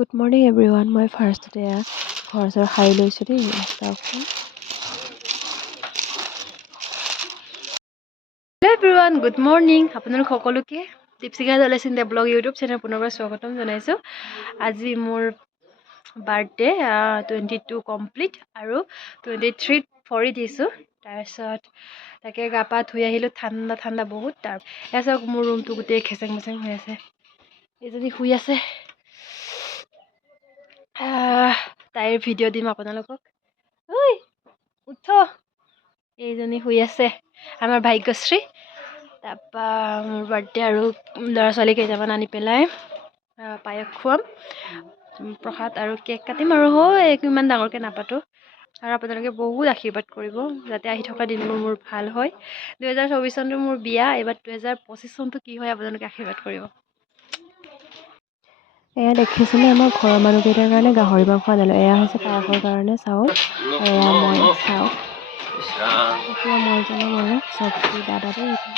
Good morning everyone. মই ফাৰ্ষ্টতে ঘৰ সাৰি লৈছোঁ দেই চাওকচোন। Hello everyone, good morning. আপোনালোক সকলোকে দীপশিখা জলেচিন্তা ব্লগ ইউটিউব চেনেল পুনৰবাৰ স্বাগতম জনাইছোঁ। আজি মোৰ বাৰ্থডে 22 কমপ্লিট আৰু 23 ভৰি দিছোঁ। তাৰপিছত তাকে গা পা ধুই আহিলোঁ, ঠাণ্ডা ঠাণ্ডা বহুত। তাৰ চাওক মোৰ ৰুমটো গোটেই খেচেং মেচেং হৈ আছে। এইজনী শুই আছে, তাইৰ ভিডিঅ' দিম আপোনালোকক। ঐ উঠ, এইজনী শুই আছে আমাৰ ভাগ্যশ্ৰী। তাৰপৰা মোৰ বাৰ্থডে আৰু ল'ৰা ছোৱালী কেইটামান আনি পেলাই পায়স খুৱাম, প্ৰসাদ আৰু কেক কাটিম আৰু হয় ইমান ডাঙৰকৈ নাপাতোঁ। আৰু আপোনালোকে বহুত আশীৰ্বাদ কৰিব যাতে আহি থকা দিনবোৰ মোৰ ভাল হয়। 2024 চনটো মোৰ বিয়া, এইবাৰ 2025 চনটো কি হয় আপোনালোকে আশীৰ্বাদ কৰিব। এয়া দেখিছেনে আমাৰ ঘৰৰ মানুহকেইটাৰ কাৰণে গাহৰি মাংস আনিলোঁ। এয়া হৈছে পায়সৰ কাৰণে চাউল, আৰু এয়া মই চাওক। এতিয়া মই বনাম আৰু চব্জি দাদা দেই এইটো।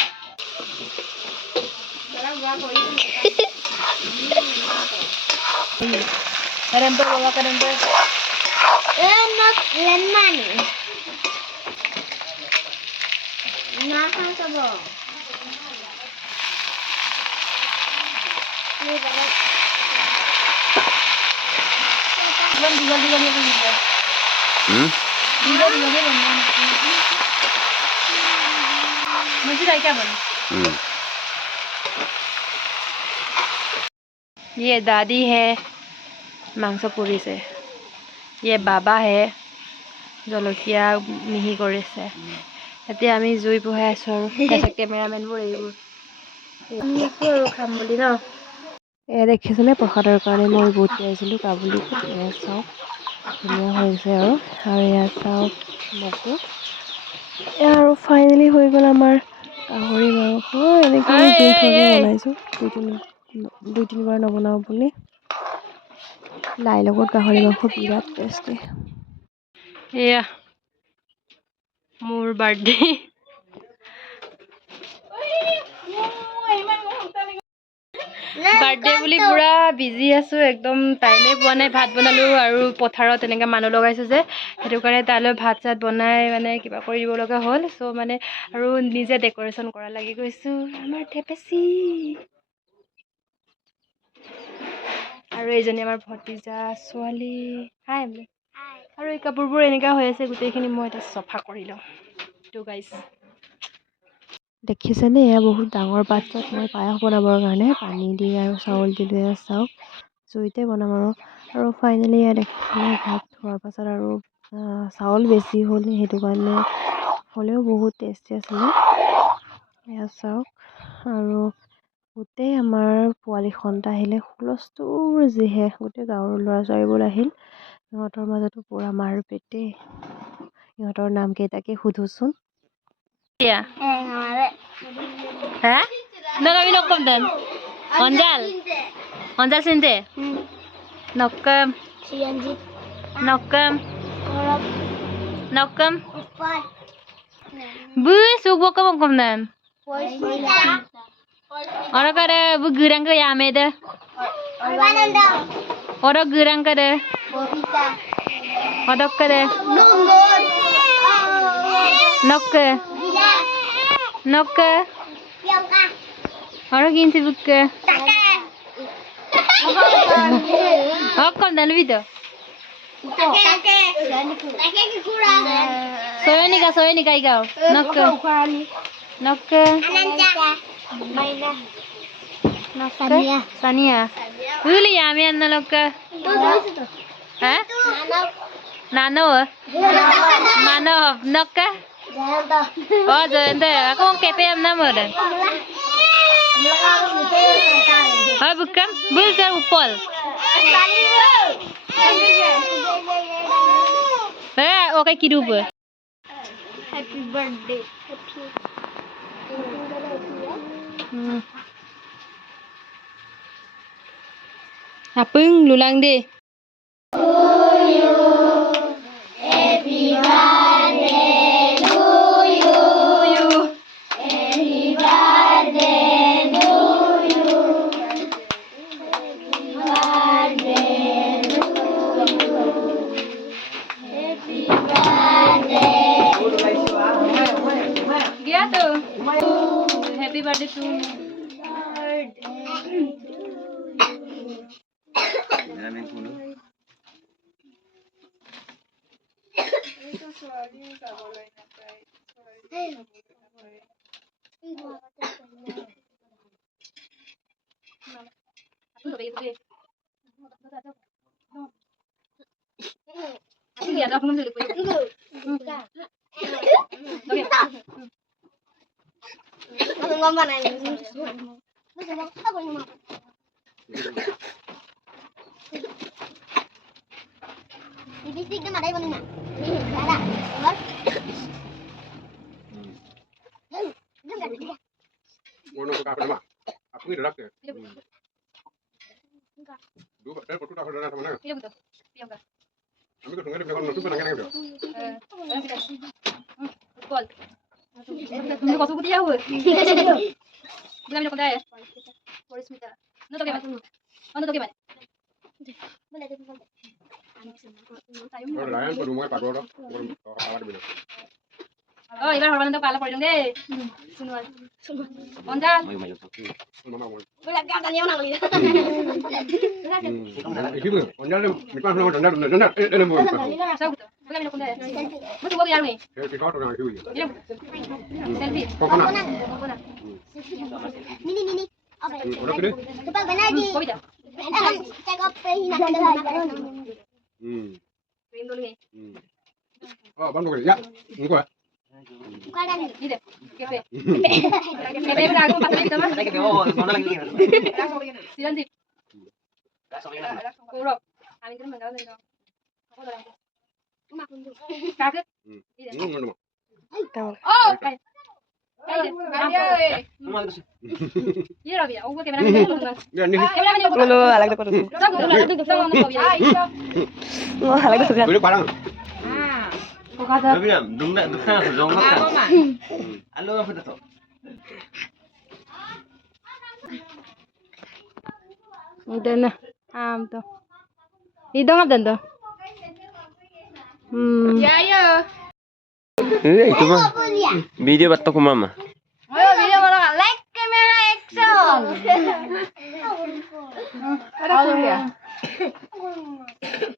ये दादी है, मांस पुरिছে। ये बाबा है, জলকীয়া মিহি কৰিছে। এতিয়া আমি জুই বহাই আছোঁ আৰু তাৰপিছত কেমেৰামেনবোৰ এইবোৰ আছোঁ আৰু খাম বুলি ন। এয়া দেখিছেনে প্ৰসাদৰ কাৰণে মই বুট তিয়াইছিলোঁ কাবুলীত। এয়া চাওক ধুনীয়া হৈছে আৰু এয়া চাওক মগু। এয়া আৰু ফাইনেলি হৈ গ'ল আমাৰ গাহৰি মাংস। এনেকৈ আমি জুই থোৱাকৈ বনাইছোঁ, দুই তিনিবাৰ নবনাওঁ বুলি। লাই লগত গাহৰি মাংস বিৰাট টেষ্টি। এয়া মোৰ বাৰ্থডে। বাৰ্থডে বুলি পুৰা বিজি আছোঁ, একদম টাইমে পোৱা নাই। ভাত বনালোঁ আৰু পথাৰত এনেকৈ মানুহ লগাইছোঁ যে, সেইটো কাৰণে তালৈ ভাত চাত বনাই মানে কিবা কৰি দিব লগা হ'ল। চ' মানে আৰু নিজে ডেক'ৰেশ্যন কৰা লাগি গৈছোঁ। আমাৰ ঠেপেচি আৰু এইজনী আমাৰ ভতিজা ছোৱালী। হাই আৰু এই কাপোৰবোৰ এনেকুৱা হৈ আছে গোটেইখিনি মই এতিয়া চফা কৰি লওঁ। টো গাইছ দেখিছেনে, এয়া বহুত ডাঙৰ পাত্ৰত মই পায়স বনাবৰ কাৰণে পানী দি আৰু চাউল দিলোঁ। এয়া চাওক জুইতে বনাম আৰু ফাইনেলি এয়া দেখিছেনে ভাত খোৱাৰ পাছত আৰু চাউল বেছি হ'ল, সেইটো কাৰণে হ'লেও বহুত টেষ্টি আছিলে। এয়া চাওক আৰু গোটেই আমাৰ পোৱালি সন্তা আহিলে, হুলস্থুল যিহে গোটেই গাঁৱৰ ল'ৰা ছোৱালীবোৰ আহিল। সিহঁতৰ মাজতো পুৰা মাৰ পেটে। সিহঁতৰ নাম কেইটাকে সোধোচোন। অঞ্জাল চিন্তে নকম নকম নকম bu subuh kamu kemudian orang kada bu gerang ke yame deh orang gerang kada orang kada nokke nokke orang gini sibuk ke oh kemudian lebih tuh soalnya ikau nokke nokke Sania Uli yami anna nokke hah Nano Manov nokke oh Jayanta aku mau KPM nama dah oh bukan upol okay kiduba happy birthday Apeng lulang deh. Happy birthday to you. Happy birthday to you. Happy birthday. Bueno, toca hacer más. Aku ini rak ya. Dua, dari foto tak ada mana? Kami ke sungai di belakang nasi pernah kena gitu. তুমি কত কুটিয়া হল দিলাম যখন দেয় পরিস্মিতা ন তোকে মানে অন্য তোকে মানে Kalau lain pada rumah pada orang, orang bila. ও এবার হরবান তো পালা পড়ে দে শুনো কোনটা Mama mau. বলে গাটা নিও না লই Ibu, onjal ni, mikir sama onjal, onjal, mau. সব তো বলে আমি কোন দেয় মত বলি আর নেই Kita orang itu ya. Selfie Kokona. Mini. Orang kiri. Cepat benar di. কবিতা Cek apa ini? ট্রেন দলি Oh, bantu kali. Ya, engkau ya. Bukan ada. দিদে কেফে কেফে এবার আগে পাতা দিতে না Lagi oh, mana lagi? সিরঞ্জিত Langsung lihat. গৌরব আমি তো মঙ্গল দিন কাকে Mana? ও এই Cuma itu sih. ये रवि वो कैमरा में देखो ना Ya, ni. कैमरा में देखो Lo alag na ko to. Mo alag na sa. Boleh parang. कोकादा Tapi ya, dungna dong kan. Alo apa itu? उधर आम तो इधर आप दंदो Itu mah. Video batok ko mama. ayo video mana like camera action ada suria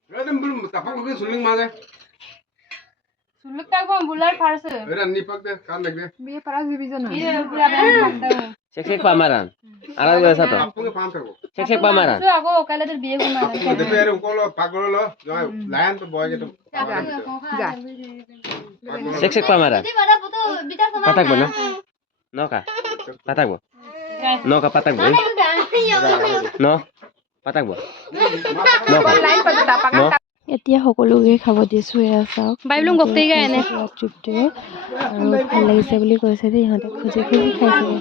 Ya, dan belum tapak mungkin suling mana? सुलग तक हम बुलार फारस Ada nipak deh, kan lagi deh. ये बुला बनता हूं Sek pamaran. Alat gue satu. Aku nggak paham tuh. Sek pamaran. सो आगो काले तो बिहे गुमा Itu biar engkau lo pagol lo, jangan lain tuh bawa gitu. Sek pamaran. Pada foto bicara sama. Patak bo na? No ka? Patak bo. No ka patak bo. No. Patak bo. No ka. No. এতিয়া সকলোকে খাব দিছোঁ এয়া চাওক বাইবলং গক্তি গায় এনে তৃপ্তিৰে আৰু ভাল লাগিছে বুলি কৈছে যে ইহঁতে খুজি খাইছে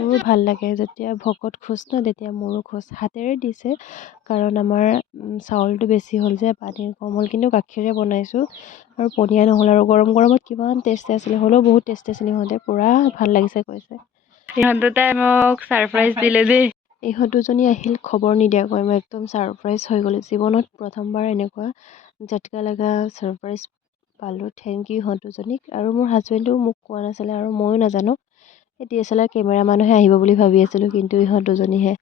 মোৰো ভাল লাগে যেতিয়া ভকত খোজ ন তেতিয়া মোৰো খোজ হাতেৰে দিছে কাৰণ আমাৰ চাউলটো বেছি হ'ল যে পানী কম হ'ল কিন্তু গাখীৰে বনাইছোঁ আৰু পনীয়া নহ'ল আৰু গৰমত কিমান টেষ্টি আছিলে হ'লেও বহুত টেষ্টি আছিলে ইহঁতে পূৰা ভাল লাগিছে কৈছে ইহঁতে মোক ছাৰপ্ৰাইজ দিলে দেই ইহঁত দুজনী আহিল খবৰ নিদিয়াকৈ মই একদম ছাৰপ্ৰাইজ হৈ গ'লোঁ জীৱনত প্ৰথমবাৰ এনেকুৱা ঝটকা লগা ছাৰপ্ৰাইজ পালোঁ থেংক ইউ ইহঁত দুজনীক আৰু মোৰ হাজবেণ্ডেও মোক কোৱা নাছিলে আৰু ময়ো নাজানো এই DSLR কেমেৰা মানুহে আহিব বুলি ভাবি আছিলোঁ কিন্তু ইহঁত দুজনীহে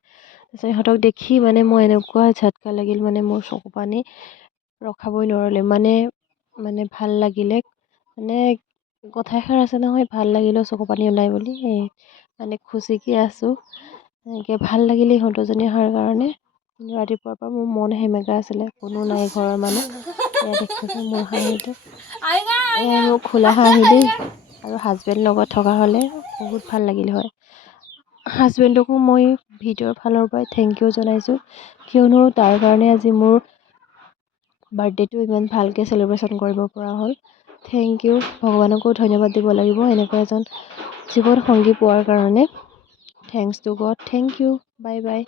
তাৰপিছত ইহঁতক দেখি মানে মই এনেকুৱা ঝটকা লাগিল মানে মোৰ চকু পানী ৰখাবই নোৱাৰিলে মানে ভাল লাগিলে মানে কথা এষাৰ আছে নহয় ভাল লাগিলেও চকু পানী ওলাই বুলি মানে খুচিকি আছোঁ এনেকৈ ভাল লাগিলে ইহঁত দুজনী অহাৰ কাৰণে ৰাতিপুৱাৰ পৰা মোৰ মন সেমেকা আছিলে কোনো নাই ঘৰৰ মানুহ এয়া দেখিছে মোৰ হাঁহিটো এয়া মোৰ খোলা হাঁহি দেই আৰু হাজবেণ্ড লগত থকা হ'লে বহুত ভাল লাগিল হয় হাজবেণ্ডকো মই ভিডিঅ'ৰ ফালৰ পৰাই থেংক ইউ জনাইছোঁ কিয়নো তাৰ কাৰণে আজি মোৰ বাৰ্থডেটো ইমান ভালকৈ চেলিব্ৰেশ্যন কৰিব পৰা হ'ল থেংক ইউ ভগৱানকো ধন্যবাদ দিব লাগিব এনেকুৱা এজন জীৱন সংগী পোৱাৰ কাৰণে thanks to God thank you bye by